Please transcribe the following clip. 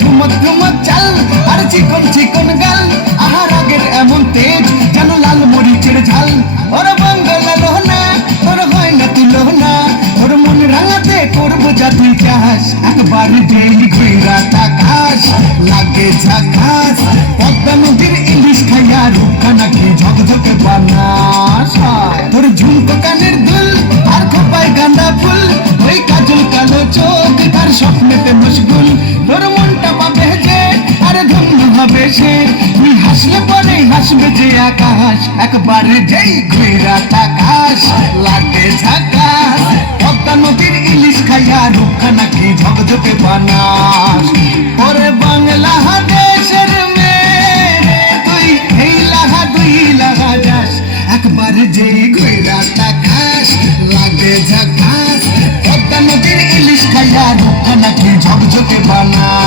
ঠুমক ঠুমক চাল আর চিকন চিকন গাল, আহার আগের এমন তেজ যেন লাল মরিচের ঝাল। ওরা বাংলা লোহনা তোর হয় না তুলনা, তোর মন রাঙাতে করবো যা তুই চাস। একবার যেই ঘুরা তাকাস লাগে ঝাকাস, পদ্মা নদীর ইলিশ খাইয়া রূপখানা কি ঝকঝকে বানাস। তোর ঝুমকো কানের দুল আর খোপায় গাঁদা ফুল, ওই কাজল কালো চোখ তার স্বপ্নেতে মশগুল। তোর মনটা পাবে যে আর ধন্য হবে সে, তুই হাসলে পরে হাসবে যে আকাশ। একবার যেই ঘুরা তাকাস লাগে ঝাকাস, পদ্মা নদীর ইলিশ খাইয়া রূপখানা কি ঝকঝকে বানাস। ওরে বাংলা দেশের মেয়ে তুই এই লাহা দুই লাহা যাস, একবার যেই ঘুরা তাকাস লাগে ঝাকাস, পদ্মা নদীর ইলিশ খাইয়া রূপখানা কি ঝকঝকে বানাস।